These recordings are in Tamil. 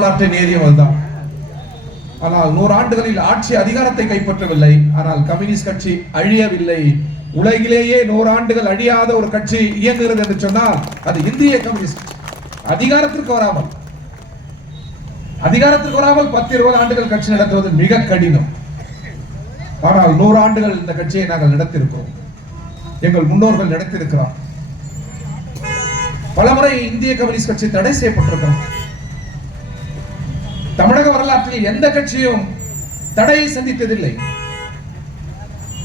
வரலாற்றை நேரியவர் தான். ஆனால் 100 ஆண்டுகளில் ஆட்சி அதிகாரத்தை கைப்பற்றவில்லை. ஆனால் கம்யூனிஸ்ட் கட்சி அழியவில்லை. உலகிலேயே 100 ஆண்டுகள் அழியாத ஒரு கட்சி இயங்குகிறது என்று சொன்னால் அது இந்திய கம்யூனிஸ்ட். அதிகாரத்திற்கு வராமல் 10-20 ஆண்டுகள் கட்சி நடத்துவது மிக கடினம். ஆனால் 100 ஆண்டுகள் இந்த கட்சியை நாங்கள் நடத்தியிருக்கிறோம். எங்கள் முன்னோர்கள் நடத்தியிருக்கிறார். பலமுறை இந்திய கம்யூனிஸ்ட் கட்சி தடை செய்யப்பட்டிருக்கிறோம். தமிழக வரலாற்றில் எந்த கட்சியும் தடையை சந்தித்ததில்லை.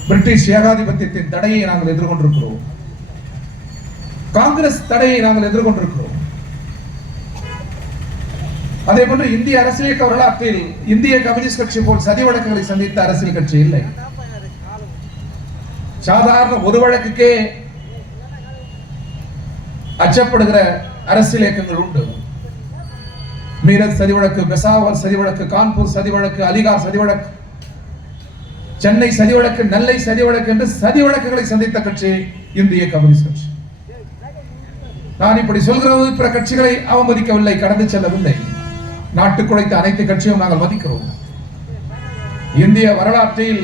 பிரிட்டிஷ் ஏகாதிபத்தியத்தின் தடையை நாங்கள் எதிர்கொண்டிருக்கிறோம். காங்கிரஸ் தடையை நாங்கள் எதிர்கொண்டிருக்கிறோம். அதே போன்று இந்திய அரசியல் இயக்க வரலாற்றில் இந்திய கம்யூனிஸ்ட் கட்சி போல் சதி வழக்குகளை சந்தித்த அரசியல் கட்சி இல்லை. சாதாரண ஒரு வழக்குக்கே அச்சப்படுகிற அரசியல் இயக்கங்கள் உண்டு. மீரட் சதி வழக்கு, பெசாவர் சதி வழக்கு, கான்பூர் சதி வழக்கு, அலிகார் சதி வழக்கு, சென்னை சதி வழக்கு, நெல்லை சதி வழக்கு என்று சதி வழக்குகளை சந்தித்த கட்சி இந்திய கம்யூனிஸ்ட் கட்சி. நான் இப்படி சொல்கிறது பிற கட்சிகளை அவமதிக்கவில்லை, கடந்து செல்லவில்லை. நாட்டுக்கு உழைத்த அனைத்து கட்சியும் நாங்கள் மதிக்கிறோம். இந்திய வரலாற்றில்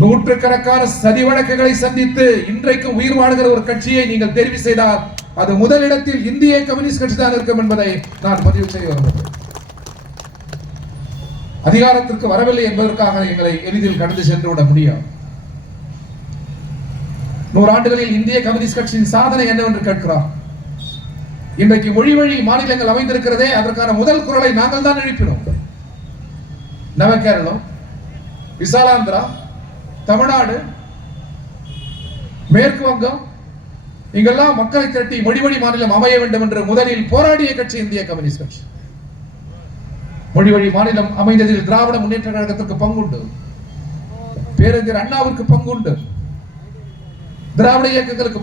நூற்றுக்கணக்கான சதி வழக்குகளை சந்தித்து இன்றைக்கு உயிர் வாழ்கிற ஒரு கட்சியை நீங்கள் தெரிவு செய்தால் அது முதலிடத்தில் இந்திய கம்யூனிஸ்ட் கட்சி தான் இருக்கும் என்பதை நான் பதிவு செய்ய வருகிறேன். அதிகாரத்திற்கு வரவில்லை என்பதற்காக எங்களை எளிதில் கடந்து சென்று விட முடியும். 100 ஆண்டுகளில் இந்திய கம்யூனிஸ்ட் கட்சியின் சாதனை என்னவென்று கேட்கிறார். இன்றைக்கு மொழி வழி மாநிலங்கள் அமைந்திருக்கிறதே, அதற்கான முதல் குரலை நாங்கள் தான் எழுப்பினோம். நவகேரளம், விசாலாந்திரா, தமிழ்நாடு, மேற்கு வங்கம், இங்கெல்லாம் மக்களை திரட்டி மொழி வழி மாநிலம் அமைய வேண்டும் என்று முதலில் போராடிய கட்சி இந்திய கம்யூனிஸ்ட் கட்சி. மொழி வழி மாநிலம் அமைந்ததில் திராவிட முன்னேற்ற கழகத்திற்கு பங்குண்டு, பேரறிஞர் அண்ணாவிற்கு பங்குண்டு, திராவிட இயக்கங்களுக்கு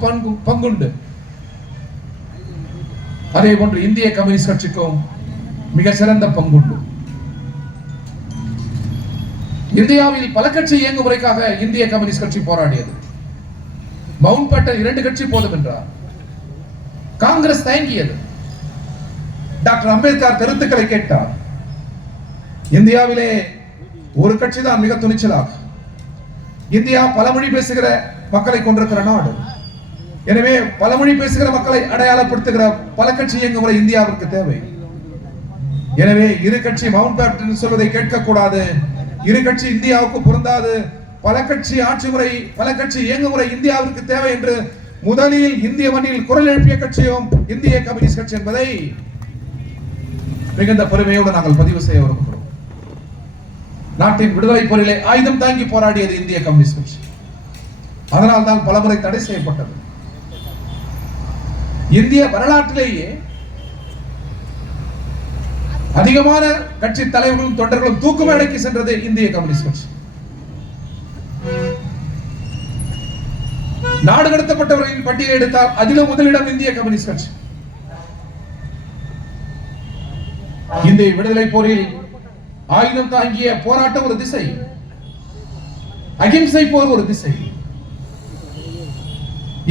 பங்குண்டு. அதே போன்று இந்திய கம்யூனிஸ்ட் கட்சிக்கும் மிக சிறந்த பங்குண்டு. இந்தியாவில் பல கட்சி இயங்கு முறைக்காக இந்திய கம்யூனிஸ்ட் கட்சி போராடியது. மவுண்ட் பேட்டன் 2 கட்சி போதும் என்றார். காங்கிரஸ் தயங்கியது. டாக்டர் அம்பேத்கர் கருத்துக்களை கேட்டார். இந்தியாவிலே ஒரு கட்சி தான் மிக துணிச்சலாக. இந்தியா பல மொழி பேசுகிற மக்களை கொண்டிருக்கிற நாடு. எனவே பல மொழி பேசுகிற மக்களை அடையாளப்படுத்துகிற பல கட்சி இயங்கு முறை இந்தியாவிற்கு தேவை. எனவே இரு கட்சி மவுண்ட் பேட்டன் சொல்வதை கேட்கக்கூடாது. இரு கட்சி இந்தியாவுக்கு பொருந்தாது. பல கட்சி ஆட்சி முறை, பல கட்சி இயங்கு முறை இந்தியாவிற்கு தேவை என்று முதலில் இந்திய மண்ணில் குரல் எழுப்பிய கட்சியும் இந்திய கம்யூனிஸ்ட் கட்சி என்பதை மிகுந்த பெருமையோடு நாங்கள் பதிவு செய்ய விரும்புகிறோம். நாட்டின் விடுதலை போரிலே ஆயுதம் தாங்கி போராடியது இந்திய கம்யூனிஸ்ட் கட்சி. அதனால் தான் பலமுறை தடை செய்யப்பட்டது. இந்திய வரலாற்றிலேயே அதிகமான கட்சி தலைவர்களும் தொண்டர்களும் தூக்கு மேடைக்கு சென்றது இந்திய கம்யூனிஸ்ட் கட்சி. நாடு கடத்தப்பட்டவர்களின் பட்டியலை எடுத்தால் அதிலும் முதலிடம் இந்திய கம்யூனிஸ்ட் கட்சி. இந்திய விடுதலை போரில் ஆயுதம் தாங்கிய போராட்டம் ஒரு திசை, அகிம்சை போர் ஒரு திசை.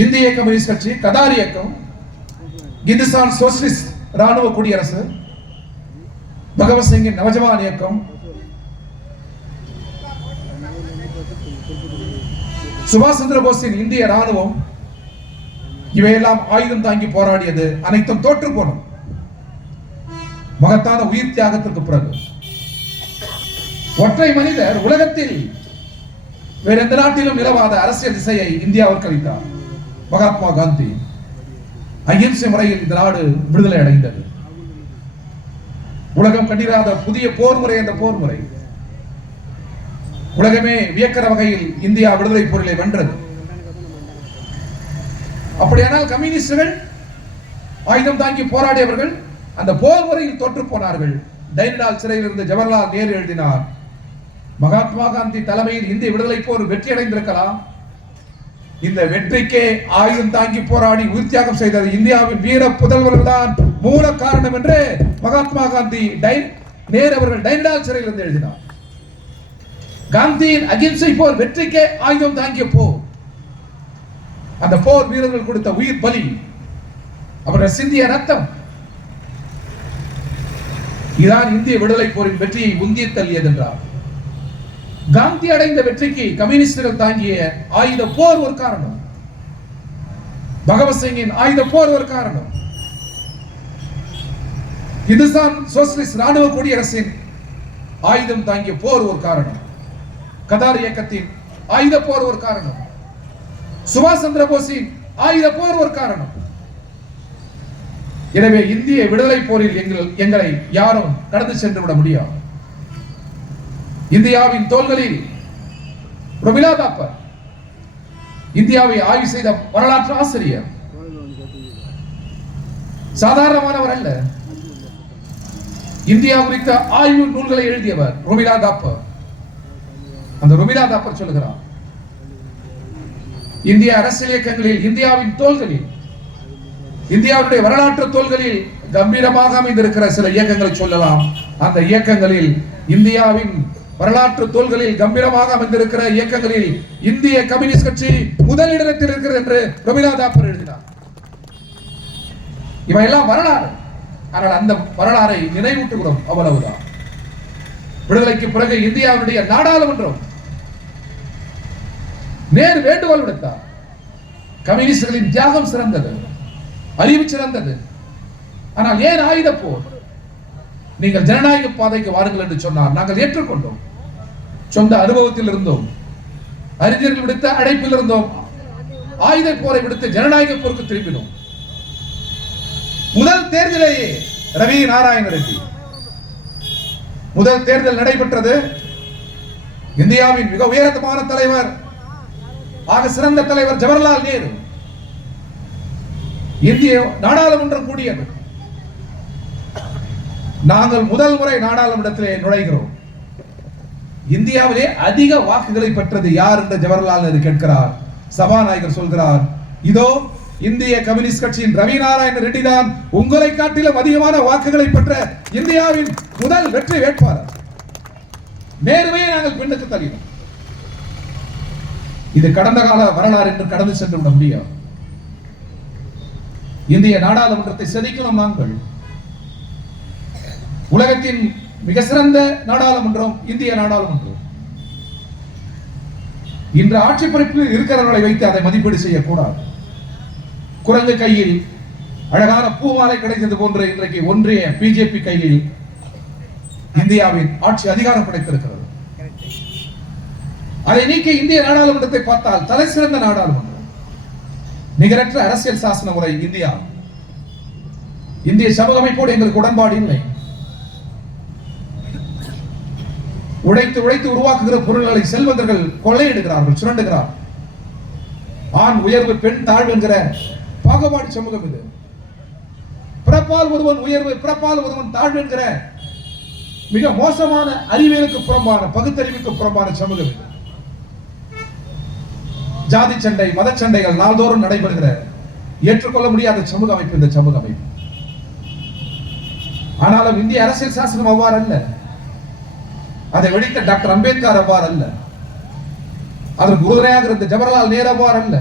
இந்திய கம்யூனிஸ்ட் கட்சி, கதார் இயக்கம், இந்துஸ்தான் சோசியலிஸ்ட் ராணுவ குடியரசு, பகவத் சிங்கின் நவஜவான் இயக்கம், சுபாஷ் சந்திர போஸின் இந்திய ராணுவம், இவையெல்லாம் ஆயுதம் தாங்கி போராடியது. அனைத்தும் தோற்று போனோம். மகத்தான உயிர் தியாகத்திற்கு பிறகு ஒற்றை மனிதர் உலகத்தில் வேற எந்த நாட்டிலும் நிலவாத அரசியல் திசையை இந்தியாவிற்கு அளித்தார். மகாத்மா காந்தி. அகிம்சை முறையில் இந்த நாடு விடுதலை அடைந்தது. உலகம் கண்டிராத புதிய போர் முறை, அந்த போர் முறை உலகமே வியக்கிற வகையில் இந்தியா விடுதலை போரிலே வென்றது. அப்படியானால் கம்யூனிஸ்டுகள், ஆயுதம் தாங்கி போராடியவர்கள் அந்த போர் முறையில் தோற்று போனார்கள். டைனடால் சிறையில் இருந்து ஜவஹர்லால் நேரு எழுதினார், மகாத்மா காந்தி தலைமையில் இந்திய விடுதலை போர் வெற்றி அடைந்திருக்கலாம். இந்த வெற்றிக்கே ஆயுதம் தாங்கி போராடி உயிர் தியாகம் செய்தது இந்தியாவின் வீர புதல்வர்கள் தான் மூல காரணம் என்று மகாத்மா காந்தி நேரு அவர்கள் டைனடால் சிறையில் இருந்து எழுதினார். காந்தியின் அகிம்சை போர் வெற்றிக்கே ஆயுதம் தாங்கிய போர். அந்த போர் வீரர்கள் கொடுத்த உயிர் பலி, அவர்கள் சிந்திய ரத்தம், இதான் இந்திய விடுதலை போரின் வெற்றியை உந்திய தள்ளியது என்றார். காந்தி அடைந்த வெற்றிக்கு கம்யூனிஸ்டுகள் தாங்கிய ஆயுத போர் ஒரு காரணம். பகவத்சிங்கின் ஆயுத போர் ஒரு காரணம். இந்துஸ்தான் சோசியலிஸ்ட் ராணுவ குடியரசின் ஆயுதம் தாங்கிய போர் ஒரு காரணம். கதார் இயக்கத்தின் ஆயுத போர் ஒரு காரணம். சுபாஷ் சந்திர போஸின் ஆயுத போர் ஒரு காரணம். எனவே இந்திய விடுதலை போரில் எங்களை யாரும் கடந்து சென்று விட முடியாது. இந்தியாவின் தோள்களில் ரொமிலா தாப்பர், இந்தியாவை ஆய்வு செய்த வரலாற்று ஆசிரியர், சாதாரணமானவர் அல்ல. இந்தியா குறித்த ஆய்வு நூல்களை எழுதியவர் ரொமிலா தாப்பர். அந்த ரொமிலா தாப்பர் சொல்லுகிறார், இந்திய அரசியல் இயக்கங்களில், இந்தியாவின் தோள்களில், இந்தியாவுடைய வரலாற்று தோள்களில் கம்பீரமாக அமைந்திருக்கிற சில இயக்கங்களை சொல்லலாம். அந்த இயக்கங்களில், இந்தியாவின் வரலாற்று தோள்களில் கம்பீரமாக அமைந்திருக்கிற இயக்கங்களில் இந்திய கம்யூனிஸ்ட் கட்சி முதலிடத்தில் இருக்கிறது என்று ரொமிலா தாப்பர் எழுதினார். இவையெல்லாம் வரலாறு. ஆனால் அந்த வரலாறை நினைவூட்டுகிறோம், அவ்வளவுதான். விடுதலைக்கு பிறகு இந்தியாவுடைய நாடாளுமன்றம் நேரு வேண்டுகோள் விடுத்தார். கம்யூனிஸ்டுகளின் தியாகம் சிறந்தது, அறிவு சிறந்தது. ஆனால் ஏன் ஆயுத போர்? நீங்கள் ஜனநாயக பாதைக்கு வாருங்கள் என்று சொன்னார். நாங்கள் ஏற்றுக்கொண்டோம். சொந்த அனுபவத்தில் இருந்தோம், அறிஞர்கள் விடுத்த அழைப்பில் இருந்தோம். ஆயுத போரை விடுத்து ஜனநாயக போருக்கு திரும்பினோம். முதல் தேர்தலேயே ரவி நாராயண ரெட்டி, முதல் தேர்தல் நடைபெற்றது. இந்தியாவின் மிக உயரமான தலைவர், ஆக சிறந்த தலைவர் ஜவஹர்லால் நேரு. இந்திய நாடாளுமன்றம் கூடியது. நாங்கள் முதல் முறை நாடாளுமன்றத்திலே நுழைகிறோம். இந்தியாவிலே அதிக வாக்குகளை பெற்றது யார் என்று ஜவஹர்லால் நேரு கேட்கிறார். சபாநாயகர் சொல்கிறார், இதோ இந்திய கம்யூனிஸ்ட் கட்சியின் ரவி நாராயண ரெட்டி தான் உங்களை காட்டிலும் அதிகமான வாக்குகளை பெற்ற இந்தியாவின் முதல் வெற்றி வேட்பாளர். நேருவையே நாங்கள் பின்னுக்கு தள்ளினோம். இது கடந்த கால வரலாறு என்று கடந்து சென்று விட முடியாது. இந்திய நாடாளுமன்றத்தை செதுக்கணும் நாங்கள். உலகத்தின் மிக சிறந்த நாடாளுமன்றம் இந்திய நாடாளுமன்றம். இன்று ஆட்சி பொறுப்பில் இருக்கிறவர்களை வைத்து அதை மதிப்பீடு செய்யக்கூடாது. குரங்கு கையில் அழகான பூமாலை கிடைத்தது போன்று இன்றைக்கு ஒன்றிய பிஜேபி கையில் இந்தியாவின் ஆட்சி அதிகாரம் கிடைத்திருக்கிறது. அதை நீக்கி இந்திய நாடாளுமன்றத்தை பார்த்தால் தலை சிறந்த நாடாளுமன்றம், நிகரற்ற அரசியல் சாசன முறை இந்தியா. இந்திய சமூக அமைப்போடு எங்களுக்கு உடன்பாடு இல்லை. உழைத்து உழைத்து உருவாக்குகிற பொருள்களை செல்வந்தர்கள் கொள்ளையிடுகிறார்கள், சுரண்டுகிறார். ஆண் உயர்வு பெண் தாழ்வு என்கிற பாகுபாடு சமூகம் இது. பிறப்பால் ஒருவன் உயர்வு, பிறப்பால் ஒருவன் தாழ்வு என்கிற மிக மோசமான அறிவியலுக்கு புறம்பான, பகுத்தறிவுக்கு புறம்பான சமூகம் இது. ஜாதி சண்டை, மத சண்டைகள் நாள்தோறும் நடைபெறுகிற ஏற்றுக்கொள்ள முடியாத சமூக அமைப்பு இந்த சமூக அமைப்பு. ஆனாலும் இந்திய அரசியல் சாசனம் அவ்வாறு அல்ல. அதை வெடித்த டாக்டர் அம்பேத்கர் அவ்வாறு அல்ல. அதற்கு உறுதுணையாக இருந்த ஜவஹர்லால் நேரு அவ்வாறு அல்ல.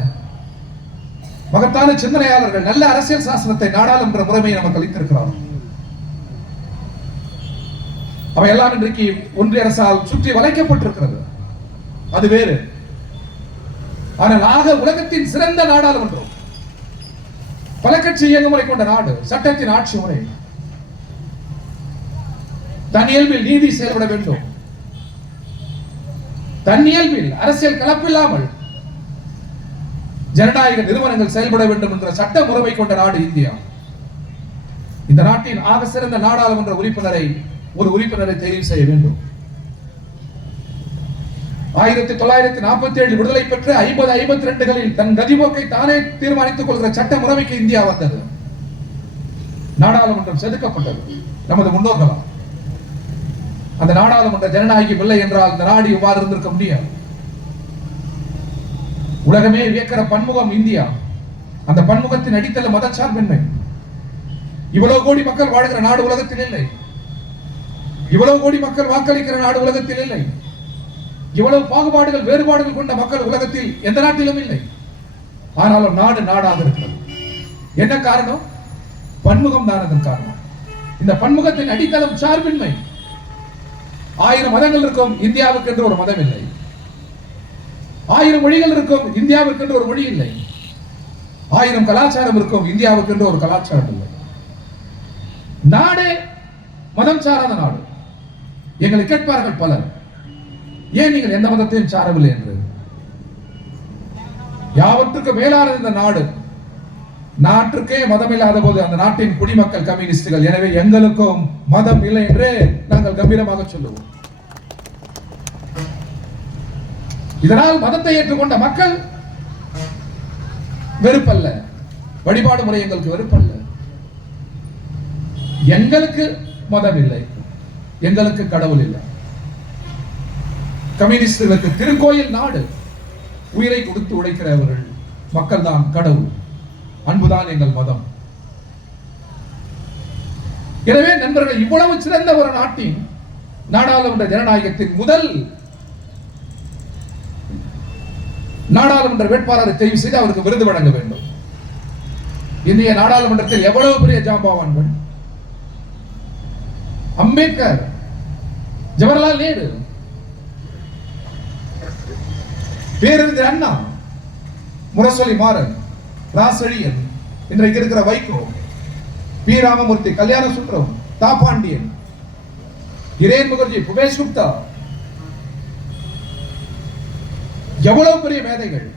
மகத்தான சிந்தனையாளர்கள் நல்ல அரசியல் சாசனத்தை, நாடாளுமன்ற முறைமையை நமக்கு அளித்திருக்கிறார்கள். அவையெல்லாம் இன்றைக்கு ஒன்றிய அரசால் சுற்றி வளைக்கப்பட்டிருக்கிறது. அது வேறு. ஆனால் ஆக உலகத்தின் சிறந்த நாடாளுமன்றம், பல கட்சி இயங்குமுறை கொண்ட நாடு, சட்டத்தின் ஆட்சி முறை, தன்னியல்பில் நீதி செயல்பட வேண்டும், தன்னியல்பில் அரசியல் கலப்பில்லாமல் ஜனநாயக நிறுவனங்கள் செயல்பட வேண்டும் என்ற சட்ட முறைமை கொண்ட நாடு இந்தியா. இந்த நாட்டின் ஆக சிறந்த நாடாளுமன்ற ஒரு உறுப்பினரை தெரிவு செய்ய வேண்டும். 1947 விடுதலை பெற்ற 50-52களில் தன் கதிபோக்கை தானே தீர்மானித்துக் கொள்கிற சட்ட முறைமைக்கு இந்தியா வந்தது. நாடாளுமன்றம் செதுக்கப்பட்டது நமது முன்னோர்களால். அந்த நாடாளுமன்ற ஜனநாயகம் இல்லை என்றால் இந்த நாடு இவ்வாறு இருந்திருக்க முடியாது. உலகமே வியக்கிற பன்முகம் இந்தியா. அந்த பன்முகத்தின் அடித்தள மதச்சார்பின்மை. இவ்வளவு கோடி மக்கள் வாழ்கிற நாடு உலகத்தில் இல்லை. இவ்வளவு கோடி மக்கள் வாக்களிக்கிற நாடு உலகத்தில் இல்லை. இவ்வளவு பாகுபாடுகள், வேறுபாடுகள் கொண்ட மக்கள் உலகத்தில் எந்த நாட்டிலும் இல்லை. ஆனாலும் நாடு நாடாக இருக்கிறது. என்ன காரணம்? பன்முகம் தான் அதன் காரணம். இந்த பன்முகத்தின் அடித்தளம் சார்பின்மை. 1000 மதங்கள் இருக்கும், இந்தியாவுக்கு என்று ஒரு மதம் இல்லை. 1000 மொழிகள் இருக்கும், இந்தியாவுக்கு என்று ஒரு மொழி இல்லை. 1000 கலாச்சாரம் இருக்கும், இந்தியாவுக்கு என்று ஒரு கலாச்சாரம் இல்லை. நாடே மதம் சாராத நாடு. எங்களை கேட்பார்கள் பலர், ஏன் நீங்கள் எந்த மதத்தையும் சாரவில்லை என்று. யாவற்றுக்கு மேலானது இந்த நாடு. நாட்டுக்கே மதம் இல்லாத போது அந்த நாட்டின் குடிமக்கள் கம்யூனிஸ்டுகள். எனவே எங்களுக்கும் மதம் இல்லை என்று நாங்கள் கம்பீரமாக சொல்லுவோம். இதனால் மதத்தை ஏற்றுக்கொண்ட மக்கள் வெறுப்பல்ல, வழிபாடு முறை எங்களுக்கு வெறுப்பல்ல. எங்களுக்கு மதம் இல்லை, எங்களுக்கு கடவுள் இல்லை. கம்யூனிஸ்டுகளுக்கு திருக்கோயில் நாடு, உயிரை கொடுத்து உழைக்கிறவர்கள் மக்கள் தான் கடவுள், அன்புதான் எங்கள் மதம். எனவே நண்பர்கள், இவ்வளவு சிறந்த ஒரு நாட்டின் நாடாளுமன்ற ஜனநாயகத்தின் முதல் நாடாளுமன்ற வேட்பாளரை தெரிவு செய்து அவருக்கு விருது வழங்க வேண்டும். இந்திய நாடாளுமன்றத்தில் எவ்வளவு பெரிய ஜாம்பவான்கள்! அம்பேத்கர், ஜவஹர்லால் நேரு, பேரறிஞர் அண்ணா, முரசொலி மாறன், ராசழியன், இன்றைக்கு இருக்கிற வைகோ, பி ராமமூர்த்தி, கல்யாண சுந்தரம், தாப்பாண்டியன், ஹிரேன் முகர்ஜி, புபேஷ் குப்தா, எவ்வளவு பெரிய மேதைகள்!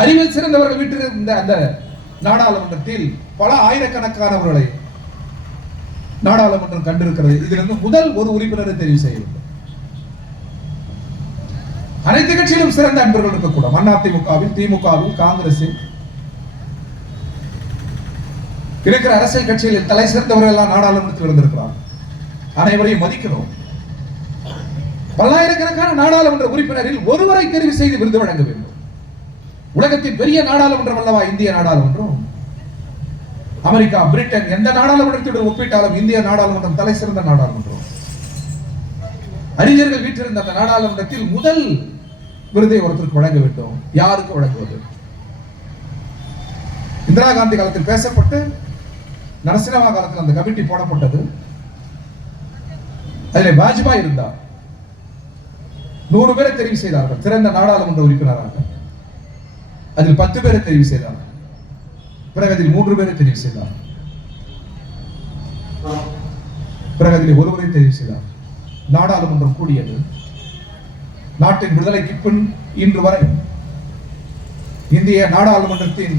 அறிவில் சிறந்தவர்கள் வீட்டில் அந்த நாடாளுமன்றத்தில் பல ஆயிரக்கணக்கானவர்களை நாடாளுமன்றம் கண்டிருக்கிறது. இதிலிருந்து முதல் ஒரு உறுப்பினரை தெரிவு செய்ய வேண்டும். அனைத்து கட்சியிலும் சிறந்த அன்பர்கள் இருக்கக்கூடும். அதிமுகவில், திமுகவில், காங்கிரஸில் இருக்கிற அரசியல் கட்சிகளில் தலை சிறந்தவர்கள் எல்லாம் நாடாளுமன்றத்தில் இருந்திருக்கிறார். அனைவரையும் மதிக்கிறோம். பல்லாயிரக்கணக்கான நாடாளுமன்ற உறுப்பினரில் ஒருவரை தெரிவு செய்து விருது வழங்க வேண்டும். உலகத்தின் பெரிய நாடாளுமன்றம் அல்லவா இந்திய நாடாளுமன்றம். அமெரிக்கா, பிரிட்டன் எந்த நாடாளுமன்றத்துடன் ஒப்பிட்டாலும் இந்திய நாடாளுமன்றம் தலை சிறந்த நாடாளுமன்றம். அறிஞர்கள் வீட்டிலிருந்த அந்த நாடாளுமன்றத்தில் முதல் விருதை ஒருத்தருக்கு வழங்க வேண்டும். யாருக்கு வழங்குவது? இந்திரா காந்தி காலத்தில் பேசப்பட்டு நரசிம்மா காலத்தில் அந்த கமிட்டி போடப்பட்டது. அதில் வாஜ்பாய் இருந்தார். 100 பேரை தெரிவு செய்தார்கள் சிறந்த நாடாளுமன்ற உறுப்பினராக. அதில் 10 பேரை தெரிவு செய்தார்கள். பிறகு அதில் 3 பேரை தெரிவு செய்தார். பிறகு அதில் ஒருவரை தெரிவு செய்தார். நாடாளுமன்றம் கூடியது. நாட்டின் விடுதலைக்கு பின் இன்று வரை இந்திய நாடாளுமன்றத்தின்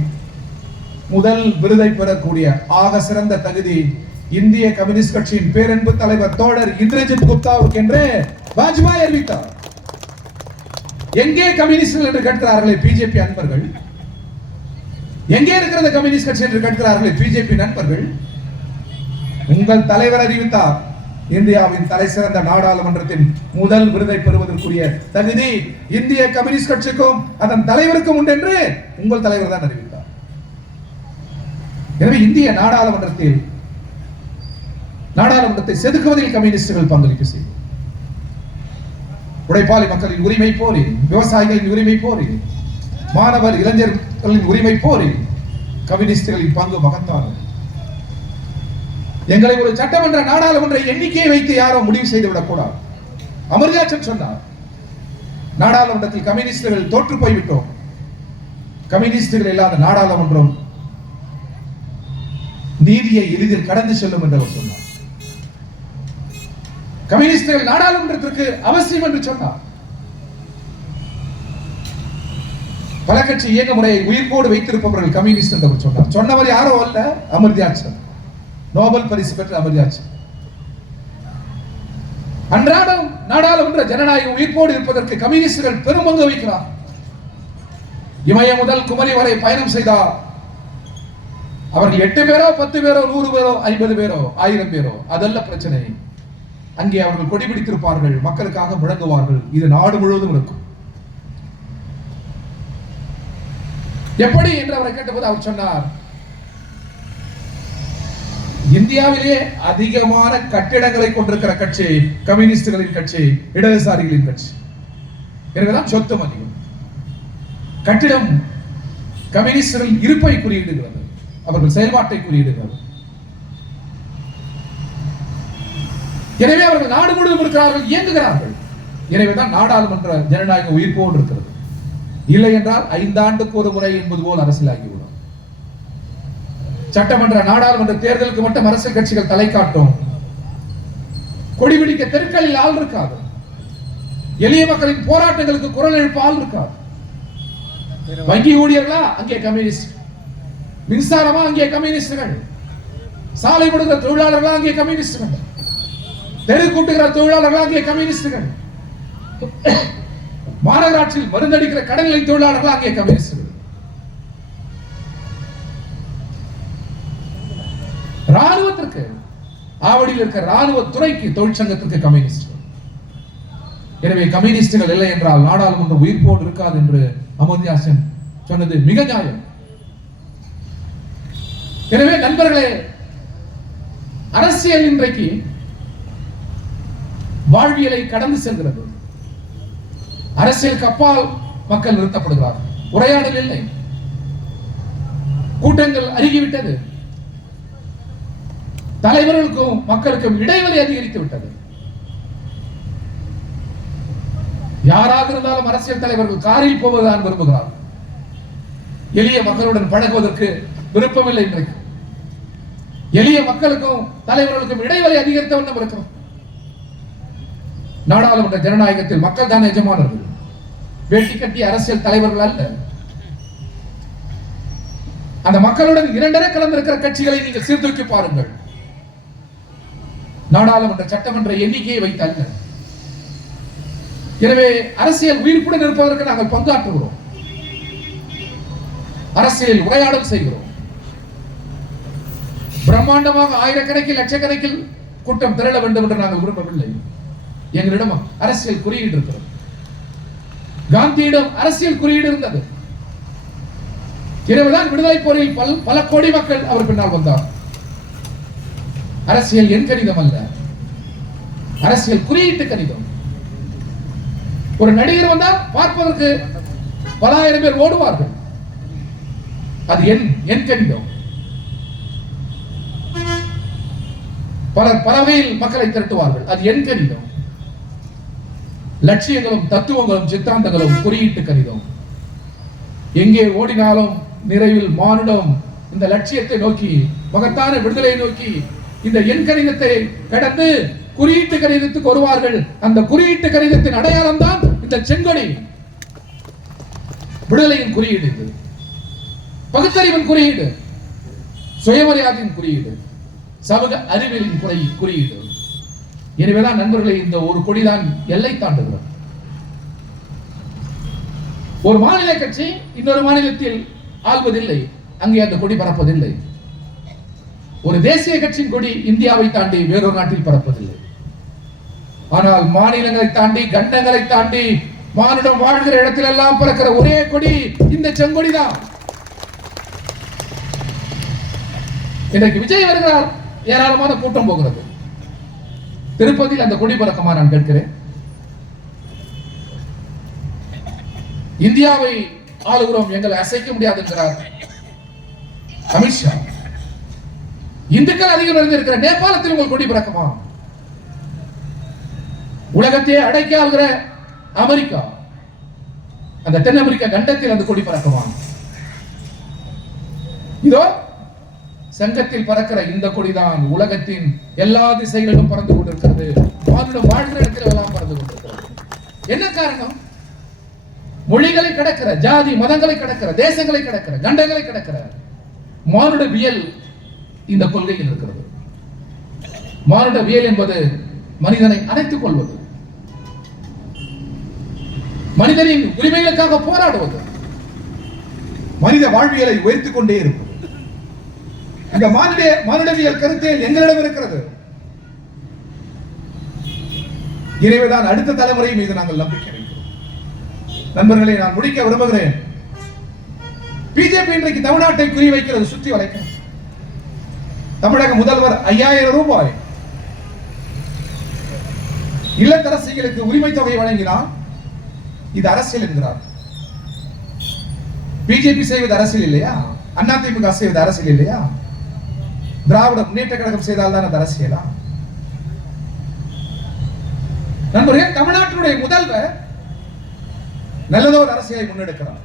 முதல் விருதை பெறக்கூடிய ஆக சிறந்த தகுதி இந்திய கம்யூனிஸ்ட் கட்சியின் பேரன்பு தலைவர் தோழர் இந்திரஜித் குப்தாவுக்கு என்று வாஜ்பாய் அறிவித்தார். எங்கே கம்யூனிஸ்டுகள் என்று கேட்கிறார்களே பிஜேபி அன்பர்கள், எங்கே இருக்கிறது கம்யூனிஸ்ட் கட்சி என்று கேட்கிறார்களே பிஜேபி நண்பர்கள், உங்கள் தலைவர் அறிவித்தார். இந்தியாவின் தலை சிறந்த நாடாளுமன்றத்தின் முதல் விருதை பெறுவதற்குரிய தகுதி இந்திய கம்யூனிஸ்ட் கட்சிக்கும் அதன் தலைவருக்கும் உண்டு என்று உங்கள் தலைவர் தான் அறிவித்தார். எனவே இந்திய நாடாளுமன்றத்தை செதுக்குவதில் கம்யூனிஸ்டுகள் பங்களிப்பு செய்யும். உழைப்பாளி மக்களின் உரிமை போரில், விவசாயிகளின் உரிமை போரில், மாணவர் இளைஞர்களின் உரிமை போரில் கம்யூனிஸ்டுகளின் பங்கு மகத்தானது. எங்களை ஒரு சட்டமன்ற நாடாளுமன்ற எண்ணிக்கையை வைத்து யாரோ முடிவு செய்துவிடக் கூடாது. அமர்ஜாச்சன் சொன்னார், நாடாளுமன்றத்தில் கம்யூனிஸ்டுகள் தோற்று போய்விட்டோம், கம்யூனிஸ்டுகள் இல்லாத நாடாளுமன்றம் நீதியை எளிதில் கடந்து செல்லும் என்று அவர் சொன்னார். கம்யூனிஸ்டுகள் நாடாளுமன்றத்திற்கு அவசியம் என்று சொன்னார். பல கட்சி இயக்க முறையை உயிர்ப்போடு வைத்திருப்பவர்கள் கம்யூனிஸ்ட் என்று அவர் சொன்னார். சொன்னவர் யாரோ அல்ல, அமர்ஜாச்சன், நோபல் பரிசு பெற்ற அமர்ஜாச்சன். அன்றாடம் நாடாளுமன்ற ஜனநாயகம் உயிர்ப்போடு இருப்பதற்கு கம்யூனிஸ்டுகள் பெரும் பங்கு வகிக்கிறார். இமய முதல் குமரி வரை பயணம் செய்தார். அவர்கள் 8 பேரோ 10 பேரோ 100 பேரோ 50 பேரோ 1000 பேரோ அதல்ல பிரச்சனை. அங்கே அவர்கள் கொடி பிடித்திருப்பார்கள், மக்களுக்காக முழங்குவார்கள். இது நாடு முழுவதும் இருக்கும். எப்படி என்று அவரை கேட்டபோது அவர் சொன்னார், இந்தியாவிலே அதிகமான கட்டிடங்களை கொண்டிருக்கிற கட்சி கம்யூனிஸ்டுகளின் கட்சி, இடதுசாரிகளின் கட்சி. எனவேதான் சொத்தும் அதிகம். கட்டிடம் கம்யூனிஸ்டுகளின் இருப்பை குறியிடுகிறது. அவர்கள் செயல்பாட்டை குறியிடுகிறது. எனவே அவர்கள் நாடு முழுவதும் இருக்கிறார்கள், இயங்குகிறார்கள். எனவேதான் நாடாளுமன்ற ஜனநாயக உயிர்ப்போடு இருக்கிறது. இல்லை என்றால் 5 ஆண்டுக்கு ஒரு முறை என்பது போல் அரசியலாகிவிடும். சட்டமன்ற நாடாளுமன்ற தேர்தலுக்கு மட்டும் அரசியல் கட்சிகள் தலை காட்டும். கொடிபிடிக்க தெருக்களில் ஆள் இருக்காது. எளிய மக்களின் போராட்டங்களுக்கு குரல் எழுப்ப ஆள் இருக்காது. வங்கி ஊழியர்களா அங்கே கம்யூனிஸ்ட், மின்சாரமா அங்கே கம்யூனிஸ்டுகள், சாலை விடுகிற தொழிலாளர்களா அங்கே கம்யூனிஸ்டுகள், தெரு கூட்டுகிற தொழிலாளர்களா அங்கே கம்யூனிஸ்டுகள், மாநகராட்சியில் மருந்தடிக்கிற கடநிலை தொழிலாளர்களா அங்கே கம்யூனிஸ்டுகள், ராணுவத்திற்கு ஆவடியில் இருக்கிற ராணுவ துறைக்கு தொழிற்சங்கத்திற்கு கம்யூனிஸ்ட். எனவே கம்யூனிஸ்டுகள் இல்லை என்றால் நாடாளுமன்றம் உயிர்ப்போடு இருக்காது என்று அமர்த்தியாசன் சொன்னது மிக நியாயம். எனவே நண்பர்களே, அரசியல் இன்றைக்கு வாழ்வியலை கடந்து செல்கிறது. அரசியல் கப்பால் மக்கள் நிறுத்தப்படுகிறார்கள். உரையாடல் இல்லை, கூட்டங்கள் அருகிவிட்டது, தலைவர்களுக்கும் மக்களுக்கும் இடைவெளி அதிகரித்து விட்டது. யாராக இருந்தாலும் அரசியல் தலைவர்கள் காரில் போவதுதான் விரும்புகிறார்கள். எளிய மக்களுடன் பழகுவதற்கு விருப்பமில்லை. இன்றைக்கு எளிய மக்களுக்கும் தலைவர்களுக்கும் இடைவெளி அதிகரித்த வண்ணம் இருக்கிறோம். நாடாளுமன்ற ஜனநாயகத்தில் மக்கள் தான் எஜமானர்கள், வேட்டி கட்டிய அரசியல் தலைவர்கள் அல்ல. அந்த மக்களுடன் இரண்டரை கலந்திருக்கிற கட்சிகளை நீங்கள் சீர்தூக்கி பாருங்கள். நாடாளுமன்ற சட்டமன்ற எண்ணிக்கையை வைத்தல்ல. எனவே அரசியல் உயிர்ப்புடன் இருப்பதற்கு நாங்கள் பங்காற்றுகிறோம், அரசியலில் உரையாடல் செய்கிறோம். பிரம்மாண்டமாக ஆயிரக்கணக்கில் லட்சக்கணக்கில் கூட்டம் திரள வேண்டும் என்று நாங்கள் விரும்பவில்லை. எங்களிடம் அரசியல் குறியீடு இருக்கிறது. காந்தியிடம் அரசியல் குறியீடு இருந்தது. எனவேதான் விடுதலை போரில் பல கோடி மக்கள் அவர் பின்னால் வந்தார். அரசியல் என் கணிதம் அல்ல, அரசியல் குறியீட்டு கணிதம். ஒரு நடிகர் வந்தால் பார்ப்பதற்கு பல ஆயிரம் பேர் ஓடுவார்கள். அது என் கணிதம். பலர் பல வகையில் மக்களை திரட்டுவார்கள். அது என் கணிதம். லட்சியங்களும் தத்துவங்களும் சித்தாந்தங்களும் குறியீட்டு கணிதம். எங்கே ஓடினாலும் நிறைவில் மானுடம் இந்த லட்சியத்தை நோக்கி, மகத்தான விடுதலை நோக்கி இந்த எண் கணிதத்தை கடந்து குறியீட்டு கணிதத்துக்கு வருவார்கள். அந்த குறியீட்டு கணிதத்தின் அடையாளம் தான் இந்த செங்கொடி. விடுதலையின் குறியீடு இது, பகுத்தறிவின் குறியீடு, சுயமரியாதையின் குறியீடு, சமூக அறிவியலின் குறியீடு. எனவேதான் நண்பர்களை, இந்த ஒரு கொடிதான் எல்லை தாண்டுகிறது. ஒரு மாநில கட்சி இன்னொரு மாநிலத்தில் ஆள்வதில்லை, அங்கே அந்த கொடி பறப்பதில்லை. ஒரு தேசிய கட்சியின் கொடி இந்தியாவை தாண்டி வேறொரு நாட்டில் பறப்பதில்லை. ஆனால் மாநிலங்களை தாண்டி, கண்டங்களை தாண்டி, மானுடம் வாழ்கிற இடத்தில் எல்லாம் பறக்கிற ஒரே கொடி இந்த செங்கொடி தான். இன்றைக்கு விஜய் வருகிறார், ஏராளமான கூட்டம் போகிறது. திருப்பதியில் அந்த கொடி பறக்குமா நான் கேட்கிறேன். இந்தியாவை ஆளுகிறோம், எங்களை அசைக்க முடியாது என்கிறார் அமித்ஷா. இந்துக்கள் அதிகம் நிறைந்திருக்கிற நேபாளத்தில் உங்கள் கொடி பறக்குமா? உலகத்தையே அடைக்க ஆளுகிற அமெரிக்கா, அந்த தென் அமெரிக்கா கண்டத்தில் அந்த கொடி பறக்குமா? இதோ சங்கத்தில் பறக்கிற இந்த கொடிதான் உலகத்தின் எல்லா திசைகளிலும் பறந்து கொண்டிருக்கிறது. மானுடம் வாழ்கிற இடத்தில் எல்லாம் பறந்து கொண்டிருக்கிறது. என்ன காரணம்? மொழிகளை கடக்கிற, ஜாதி மதங்களை கடக்கிற, தேசங்களை கடக்கிற, கண்டங்களை கடக்கிற மானுடவியல் இந்த கொள்கையில் இருக்கிறது. மானுடவியல் என்பது மனிதனை அணைத்துக் கொள்வது, மனிதனின் உரிமைகளுக்காக போராடுவது, மனித வாழ்வியலை உயர்த்திக் கொண்டே இருப்பது. இந்த மானுடவியல் கருத்து எங்களிடம் இருக்கிறது. எனவேதான் அடுத்த தலைமுறை மீது நாங்கள் நம்பிக்கை வைக்கிறோம். நண்பர்களை, நான் முடிக்க விரும்புகிறேன். பிஜேபி இன்றைக்கு தமிழ்நாட்டை குறிவைக்கிறது, சுற்றி வளைக்க. தமிழக முதல்வர் 5000 ரூபாய் இல்லத்தரசிகளுக்கு உரிமை தொகை வழங்கினால் இது அரசியல் என்கிறார். பிஜேபி செய்வது அரசியல் இல்லையா? அதிமுக செய்வது அரசியல் இல்லையா? திராவிட முன்னேற்ற கழகம் செய்தால்தான் அது அரசியலா? நண்பர்களே, தமிழ்நாட்டினுடைய முதல்வர் நல்லதொரு அரசியலை முன்னெடுக்கிறார்.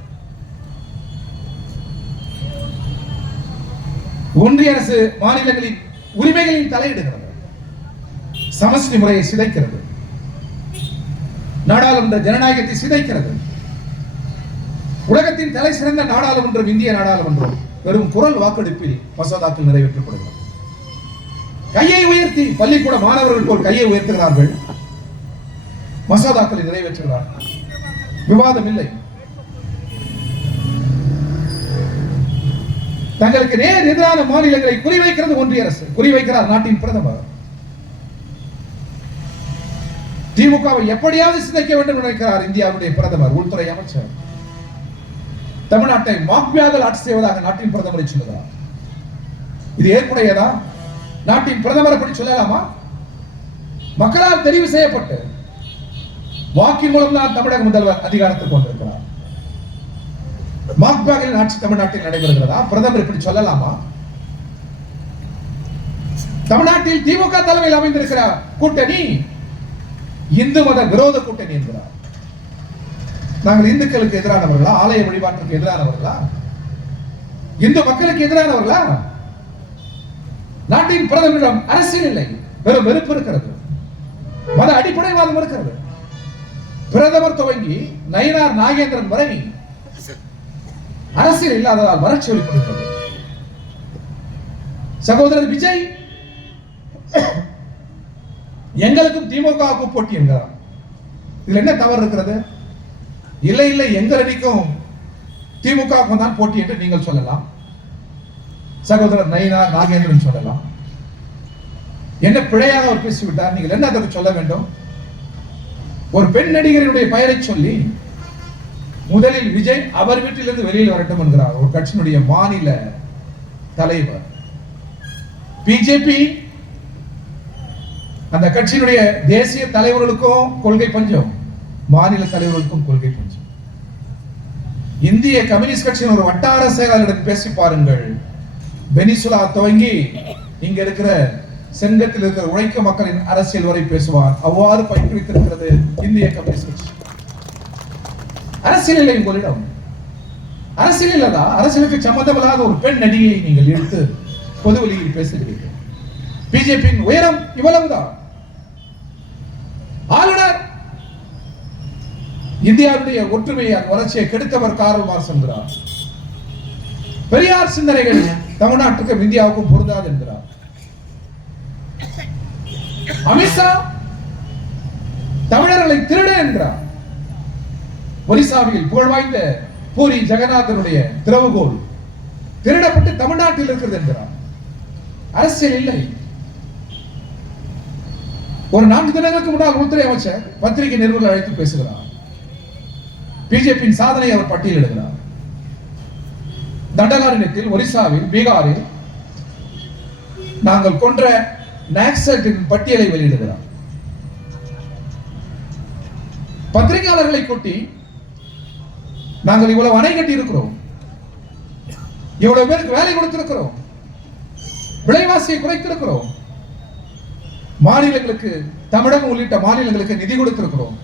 ஒன்றிய அரசு மாநிலங்களின் உரிமைகளில் தலையிடுகிறது, சமஷ்டி முறையை சிதைக்கிறது, நாடாளுமன்ற ஜனநாயகத்தை சிதைக்கிறது. உலகத்தின் தலை சிறந்த நாடாளுமன்றம் இந்திய நாடாளுமன்றம் வெறும் குரல் வாக்கெடுப்பில் மசோதாக்கள் நிறைவேற்றப்படுகிறது. கையை உயர்த்தி பள்ளிக்கூட மாணவர்கள் போல் கையை உயர்த்துகிறார்கள், மசோதாக்களை நிறைவேற்றுகிறார்கள். விவாதம் இல்லை. தங்களுக்கு நேர் எதிரான மாநிலங்களை குறிவைக்கிறது ஒன்றிய அரசு, குறிவைக்கிறார் நாட்டின் பிரதமர். திமுகவை எப்படியாவது சிதைக்க வேண்டும் நினைக்கிறார் இந்தியாவுடைய பிரதமர், உள்துறை அமைச்சர். தமிழ்நாட்டை மாஃபியாக்கள் ஆட்சி செய்வதாக நாட்டின் பிரதமரை சொல்லுகிறார். இது ஏற்புடையதா? நாட்டின் பிரதமர் அப்படி சொல்லலாமா? மக்களால் தெரிவு செய்யப்பட்டு வாக்கின் மூலம் தான் தமிழக முதல்வர் அதிகாரத்துக்கு வந்திருக்கிறார். மாஃபியாக்களின் ஆட்சி தமிழ்நாட்டில் நடைபெறுகிறதா? பிரதமர் இப்படி சொல்லலாமா? தமிழ்நாட்டில் திமுக தலைமையில் அமைந்திருக்கிற கூட்டணி இந்து மத விரோத கூட்டணி என்கிறார். நாங்கள் இந்துக்களுக்கு எதிரானவர்களா? ஆலய வழிபாட்டுக்கு எதிரானவர்களா? இந்து மக்களுக்கு எதிரானவர்களா? நாட்டின் பிரதமரிடம் அரசியல் இல்லை, வெறும் வெறுப்பு இருக்கிறது, மத அடிப்படைவாதம் இருக்கிறது. பிரதமர் துவங்கி நயினார் நாகேந்திரன் வரை அரசியல் இல்லாததால் வறட்சி வெளிப்படுகிறது. சகோதரர் விஜய் எங்களுக்கும் திமுகவுக்கும் போட்டி என்கிறார். இதுல என்ன தவறு இருக்கிறது? இல்லை இல்லை, எங்கள் அணிக்கும் திமுகவுக்கும் தான் போட்டி என்று நீங்கள் சொல்லலாம், சகோதரர் நயினார் நாகேந்திரன் சொல்லலாம். என்ன பிழையாக அவர் பேசிவிட்டார்? நீங்கள் என்ன அதற்கு சொல்ல வேண்டும்? ஒரு பெண் நடிகரினுடைய பெயரை சொல்லி முதலில் விஜய் அவர் வீட்டிலிருந்து வெளியில் வரட்டும் என்கிறார் ஒரு கட்சியினுடைய மாநில தலைவர். பிஜேபி அந்த கட்சியினுடைய தேசிய தலைவர்களுக்கும் கொள்கை பஞ்சம், மாநில தலைவர்களுக்கும் கொள்கை பஞ்சம். இந்திய கம்யூனிஸ்ட் கட்சியின் ஒரு வட்டார செயலாளரிடம் பேசி பாருங்கள். வெனிசுலா துவங்கி இங்க இருக்கிற செங்கத்தில் இருக்கிற உழைக்க மக்களின் அரசியல் வரை பேசுவார். அவ்வாறு பயிற்றுவித்திருக்கிறது இந்திய கம்யூனிஸ்ட் கட்சி. அரசியல் இல்லை உங்களிடம். அரசியல் இல்லதா? அரசியலுக்கு சம்பந்தமில்லாத ஒரு பெண் நடிகையை நீங்கள் எடுத்து பொது வெளியில் பேசுகிறீர்கள். பிஜேபியின் உயரம் இவ்வளவுதான். ஆளுநர் இந்தியாவுடைய ஒற்றுமையை வளர்ச்சியை கெடுத்தவர் கார்ல் மார்க்ஸ் என்கிறார். பெரியார் சிந்தனைகள் தமிழ்நாட்டுக்கும் இந்தியாவுக்கும் பொருந்தாது என்கிறார். அமித்ஷா தமிழர்களை திருட என்கிறார். ஒரிசாவில் புகழ்வாய்ந்த பூரி ஜெகநாதனுடைய திறவுகோல் திருடப்பட்டு தமிழ்நாட்டில் இருக்கிறது என்கிறார். அரசியல் இல்லை. ஒரு 4 தினங்களுக்கு முன்னால் உள்துறை அமைச்சர் பத்திரிகை நிருபர்கள் அழைத்து பேசுகிறார். பிஜேபியின் சாதனை அவர் பட்டியலிடுகிறார். தண்டகாரண்யத்தில், ஒரிசாவில், பீகாரில் நாங்கள் கொன்ற நாக்சலின் பட்டியலை வெளியிடுகிறார். பத்திரிகையாளர்களை கூட்டி நாங்கள் இவ்வளவு அணை கட்டி இருக்கிறோம், இவ்வளவு பேருக்கு வேலை கொடுத்திருக்கிறோம், விலைவாசியை குறைத்திருக்கிறோம், மாநிலங்களுக்கு, தமிழகம் உள்ளிட்ட மாநிலங்களுக்கு நிதி கொடுத்திருக்கிறோம்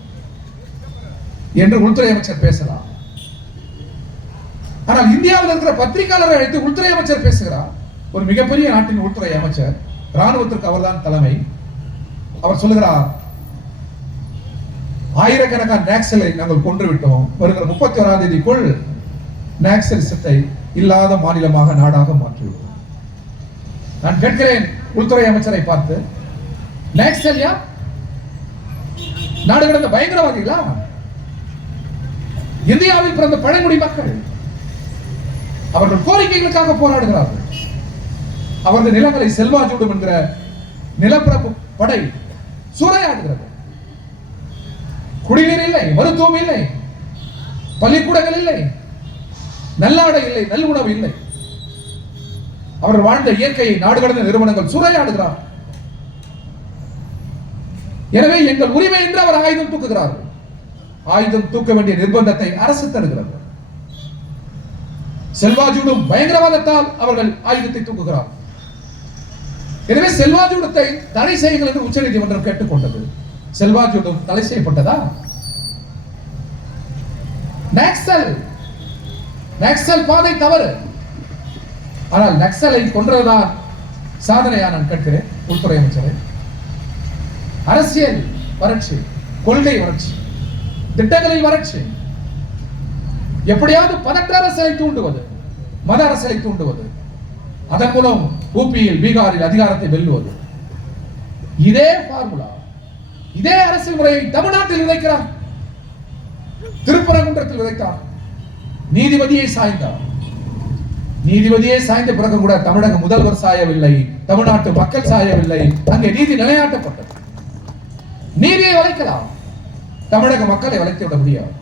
என்று உள்துறை அமைச்சர் பேசலாம். ஆனால் இந்தியாவில் இருக்கிற பத்திரிகையாளரை அழைத்து உள்துறை அமைச்சர் பேசுகிறார். ஒரு மிகப்பெரிய நாட்டின் உள்துறை அமைச்சர், ராணுவத்திற்கு அவர்தான் தலைமை. அவர் சொல்லுகிறார், ஆயிரக்கணக்கான நாக்சலை நாங்கள் கொன்று விட்டோம், வருகிற 31ஆம் தேதிக்குள் நாக்சலிசத்தை இல்லாத மாநிலமாக, நாடாக மாற்றிவிட்டோம். நான் கேட்கிறேன் உள்துறை அமைச்சரை பார்த்து, நாக்சல் யார்? நாடு கடந்த பயங்கரவாதிகளா? இந்தியாவில் பிறந்த பழங்குடி மக்கள். அவர்கள் கோரிக்கைகளுக்காக போராடுகிறார்கள். அவர்கள் நிலங்களை செல்வாஜூடும் என்கிற நிலப்பரப்பு படை சூறையாடுகிறது. குடிநீர் இல்லை, மருத்துவம் இல்லை, பள்ளிக்கூடங்கள் இல்லை, நல்லாடை இல்லை, நல் உணவு இல்லை. அவர்கள் வாழ்ந்த இயற்கையை நாடு கடந்த நிறுவனங்கள் சூறையாடுகிறார். எனவே எங்கள் உரிமை என்று அவர் ஆயுதம் தூக்குகிறார்கள். ஆயுதம் தூக்க வேண்டிய நிர்பந்தத்தை அரசு தருகிறது. செல்வாஜூடும் பயங்கரவாதத்தால் அவர்கள் ஆயுதத்தை தூக்குகிறார். எனவே செல்வாஜூடத்தை தடை செய்யுங்கள் என்று உச்சநீதிமன்றம் கேட்டுக்கொண்டது. செல்வாஜூடம் தடை செய்யப்பட்டதா? நக்சல் பாதை தவறு. ஆனால் நக்சலை கொன்றதுதான் சாதனையா? நான் கேட்கிறேன் உள்துறை அமைச்சரை. அரசியல் வறட்சி, கொள்கை வறட்சி, திட்டங்களில் வறட்சி, எப்படியாவது பதற்ற அரசியலை தூண்டுவது, மத அரசியலை தூண்டுவது, அதன் மூலம் ஊபியில் பீகாரில் அதிகாரத்தை வெல்லுவது. இதே பார்முலா, இதே அரசியல் முறையை தமிழ்நாட்டில் விதைக்கிறார். திருப்பரங்குன்றத்தில் விதைத்தார். நீதிபதியை சாய்ந்தார். நீதிபதியே சாய்ந்த பிறகு கூட தமிழக முதல்வர் சாயவில்லை, தமிழ்நாட்டு மக்கள் சாயவில்லை. அங்கே நீதி நிலைநாட்டப்பட்டது. நீதியை வளைக்கலாம், தமிழக மக்களை வளைத்து விட முடியாது.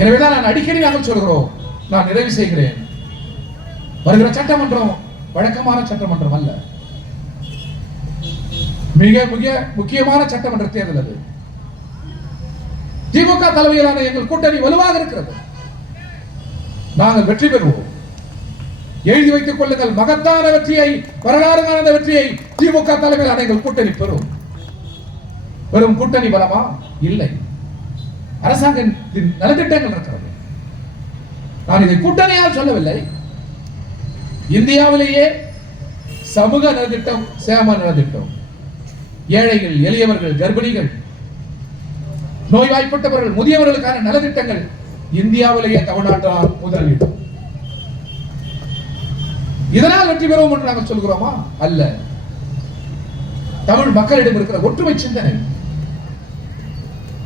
எனவேதான் நான் அடிக்கடி நாங்கள் சொல்கிறோம். நான் நிறைவு செய்கிறேன். வருகிற சட்டமன்றம் வழக்கமான சட்டமன்றம் அல்ல, மிக மிக முக்கியமான சட்டமன்ற தேர்தல் அது. திமுக தலைமையிலான எங்கள் கூட்டணி வலுவாக இருக்கிறது. நாங்கள் வெற்றி பெறுவோம். எழுதி வைத்துக் கொள்ளுங்கள், மகத்தான வெற்றியை, வரலாறு காணாத வெற்றியை திமுக தலைமையிலான எங்கள் கூட்டணி பெறும். வெறும் கூட்டணி பலமா? இல்லை, அரசாங்கத்தின் நலத்திட்டங்கள் இருக்கிறது. நான் இதை கூட்டணியால் சொல்லவில்லை. இந்தியாவிலேயே சமூக நலத்திட்டம், சேம நலத்திட்டம், ஏழைகள், எளியவர்கள், கர்ப்பிணிகள், நோய்வாய்ப்பட்டவர்கள், முதியவர்களுக்கான நலத்திட்டங்கள் இந்தியாவிலேயே தமிழ்நாட்டால் முதலிடம். இதனால் வெற்றி பெறுவோம் என்று நாங்கள் சொல்கிறோமா? அல்ல. தமிழ் மக்களிடம் இருக்கிற ஒற்றுமை சிந்தனை.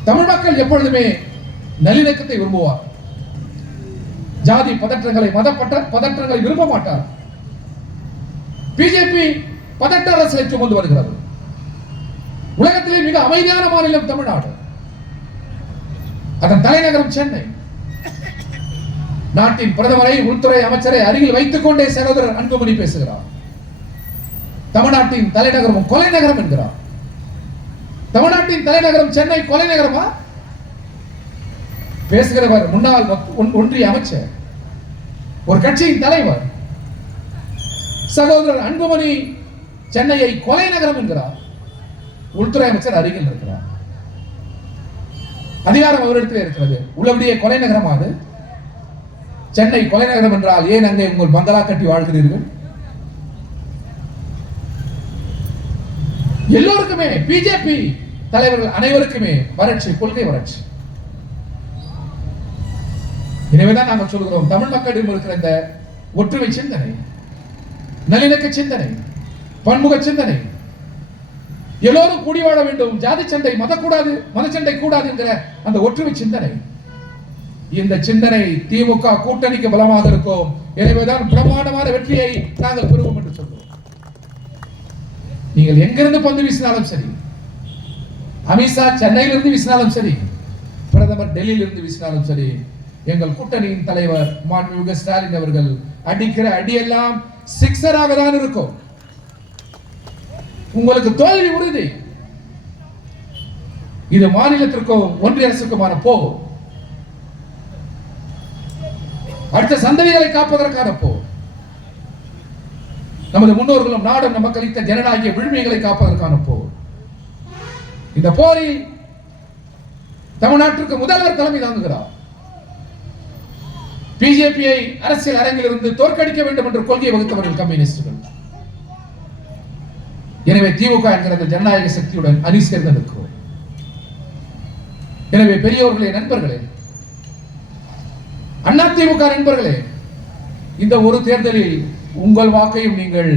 தமிழ் மக்கள் எப்பொழுதுமே நல்லிணக்கத்தை விரும்புவார். ஜாதி பதற்றங்களை, மத பதற்றங்களை விரும்ப மாட்டார். பிஜேபி பதற்ற அரசியலை சுமந்து வருகிறது. உலகத்திலே மிக அமைதியான மாநிலம் தமிழ்நாடு. அதன் தலைநகரம் சென்னை. நாட்டின் பிரதமரை, உள்துறை அமைச்சரை அருகில் வைத்துக் கொண்டே சகோதரர் அன்புமணி பேசுகிறார். தமிழ்நாட்டின் தலைநகரம் கொலை நகரம் என்கிறார். தமிழ்நாட்டின் தலைநகரம் சென்னை கொலை நகரமா? பேசுகிறவர் முன்னாள் ஒன்றிய அமைச்சர், ஒரு கட்சியின் தலைவர். சகோதரர் அன்புமணி சென்னையை கொலை நகரம் என்கிறார். உள்துறை அமைச்சர் அருகில் இருக்கிறார். அதிகாரம் அவரிடத்தில் இருக்கிறது. உள்ளபடியே கொலை நகரம் அது. சென்னை கொலை நகரம் என்றால் ஏன் அங்கே உங்கள் பங்களா கட்டி வாழ்கிறீர்கள்? எல்லோருக்குமே, பிஜேபி தலைவர்கள் அனைவருக்குமே வறட்சி, கொள்கை வறட்சி. எனவேதான் நாங்கள் சொல்கிறோம், தமிழ் மக்களிடம் இருக்கிற இந்த ஒற்றுமை சிந்தனை, நல்லிணக்க சிந்தனை, பன்முக சிந்தனை, எல்லோரும் கூடி வாழ வேண்டும், ஜாதி சண்டை, மத சண்டை கூடாது என்கிற அந்த ஒற்றுமை சிந்தனை, இந்த சிந்தனை திமுக கூட்டணிக்கு பலமாக இருக்கும். எனவேதான் பிரமாண்டமான வெற்றியை நாங்கள் பெறுவோம் என்று சொல்கிறோம். நீங்கள் எங்கிருந்து பந்து வீசினாலும் சரி, அமித்ஷா சென்னையிலிருந்து வீசினாலும் சரி, பிரதமர் டெல்லியிலிருந்து வீசினாலும் சரி, எங்கள் கூட்டணியின் தலைவர் மாண்புமிகு ஸ்டாலின் அவர்கள் அடிக்கிற அடியெல்லாம் சிக்ஸராக தான் இருக்கும். உங்களுக்கு தோல்வி உறுதி. இது மாநிலத்திற்கும் ஒன்றிய அரசுக்குமான போர், அடுத்த சந்ததிகளை காப்பதற்கான போர். நமது முன்னோர்களும் நாடும் நமக்கு அளித்த ஜனநாயக விழுமியங்களை காப்பதற்கான போர். இந்த போரில் தமிழ்நாட்டிற்கு முதல்வர் தலைமை தாங்குகிறார். பிஜேபியை அரசியல் அரங்கில் இருந்து தோற்கடிக்க வேண்டும் என்ற கொள்கையை வகுத்தவர்கள் கம்யூனிஸ்டுகள். எனவே திமுக என்கிற ஜனநாயக சக்தியுடன் அணி சேர்ந்து நிற்கிறோம். எனவே பெரியோர்களே, நண்பர்களே, அதிமுக நண்பர்களே, இந்த ஒரு தேர்தலில் உங்கள் வாக்கையும் நீங்கள்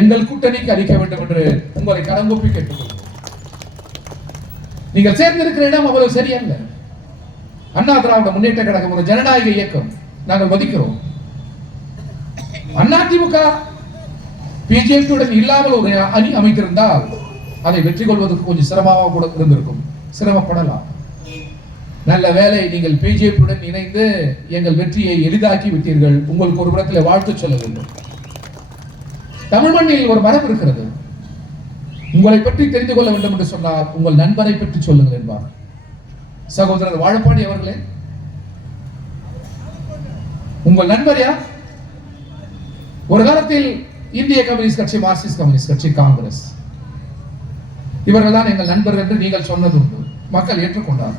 எங்கள் கூட்டணிக்கு அளிக்க வேண்டும் என்று உங்களை கடங்கூப்பி கேட்டுக்கொள்கிறோம். நீங்கள் சேர்ந்திருக்கிற இடம் அவ்வளவு சரியல்ல. அண்ணா திராவிட முன்னேற்ற கழகம் ஒரு ஜனநாயக இயக்கம், நாங்கள் மதிக்கிறோம். அதிமுக பிஜேபியுடன் இல்லாமல் ஒரு அணி அமைத்திருந்தால் அதை வெற்றி கொள்வதற்கு கொஞ்சம் சிரமமாக கூட இருந்திருக்கும். சிரமப்படலாம். நல்ல வேலை, நீங்கள் பிஜேபியுடன் இணைந்து எங்கள் வெற்றியை எளிதாக்கி விட்டீர்கள். உங்களுக்கு ஒரு புறத்தில் வாழ்த்து சொல்ல வேண்டும். தமிழ் மண்ணில் ஒரு மரபு இருக்கிறது. உங்களை பற்றி தெரிந்து கொள்ள வேண்டும் என்று சொன்னால் உங்கள் நண்பரை பற்றி சொல்லுங்கள் என்பார். சகோதரர் வாழப்பாடி அவர்களே, உங்கள் நண்பர் யார்? ஒரு காலத்தில் இந்திய கம்யூனிஸ்ட் கட்சி, மார்க்சிஸ்ட் கம்யூனிஸ்ட் கட்சி, காங்கிரஸ், இவர்கள் தான் எங்கள் நண்பர்கள் என்று நீங்கள் சொன்னது உண்டு, மக்கள் ஏற்றுக்கொண்டார்.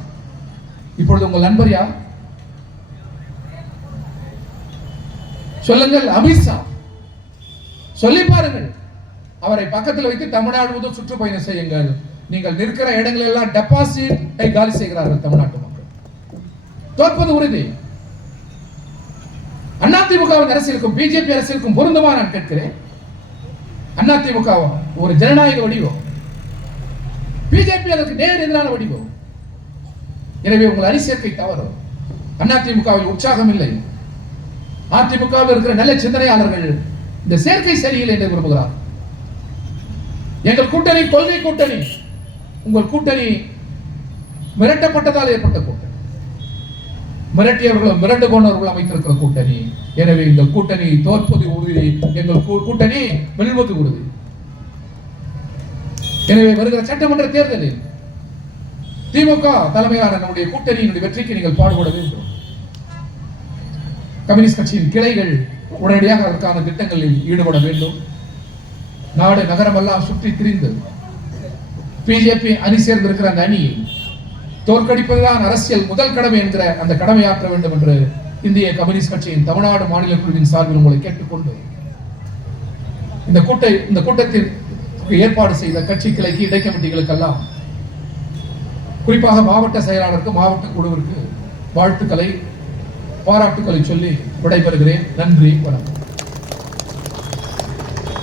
இப்பொழுது உங்கள் நண்பர் யார்? சொல்லுங்கள். அமித்ஷா. சொல்லி பாருங்கள். அவரை பக்கத்தில் வைத்து தமிழ்நாடு முழுவதும் சுற்றுப்பயணம் செய்யுங்கள். நீங்கள் நிற்கிற இடங்கள் எல்லாம் டெபாசிட்டை காலி செய்கிறார்கள் தமிழ்நாட்டு மக்கள். தோற்பது உறுதி. அதிமுகவின் அரசியலுக்கும் பிஜேபி அரசியலுக்கும் பொருந்துமா நான் கேட்கிறேன். அதிமுக ஒரு ஜனநாயக வடிவம், பிஜேபி அதற்கு நேர் எதிரான வடிவம். எனவே உங்கள் அணிசேர்க்கை தவறு. அதிமுகவில் உற்சாகம் இல்லை. அதிமுகவில் இருக்கிற நல்ல சிந்தனையாளர்கள் இந்த சேர்க்கை சரியில்லை என்று விரும்புகிறார். எங்கள் கூட்டணி கொள்கை கூட்டணி. உங்கள் கூட்டணி மிரட்டப்பட்டதால் ஏற்பட்ட கூட்டணி, மிரட்டியவர்களும் மிரண்டு போனவர்கள் அமைத்திருக்கிற கூட்டணி. எனவே இந்த கூட்டணி தோற்பது உறுதி, எங்கள் கூட்டணி வெல்வது உறுதி. எனவே வருகிற சட்டமன்ற தேர்தலில் திமுக தலைமையிலான நம்முடைய கூட்டணியினுடைய வெற்றிக்கு நீங்கள் பாடுபட வேண்டும். கம்யூனிஸ்ட் கட்சியின் கிளைகள் உடனடியாக அதற்கான திட்டங்களில் ஈடுபட வேண்டும். நாடு நகரம் எல்லாம் சுற்றி திரிந்து பிஜேபி அணி சேர்ந்திருக்கிற அந்த அணியை தோற்கடிப்பதுதான் அரசியல் முதல் கடமை என்கிற அந்த கடமையாற்ற வேண்டும் என்று இந்திய கம்யூனிஸ்ட் கட்சியின் தமிழ்நாடு மாநில குழுவின் சார்பில் உங்களை கேட்டுக்கொண்டு இந்த கூட்டத்திற்கு ஏற்பாடு செய்த கட்சி கிளைக்கு, இடை கமிட்டிகளுக்கெல்லாம், குறிப்பாக மாவட்ட செயலாளருக்கு, மாவட்ட குழுவிற்கு வாழ்த்துக்களை, பாராட்டுக்களை சொல்லி விடைபெறுகிறேன். நன்றி, வணக்கம்.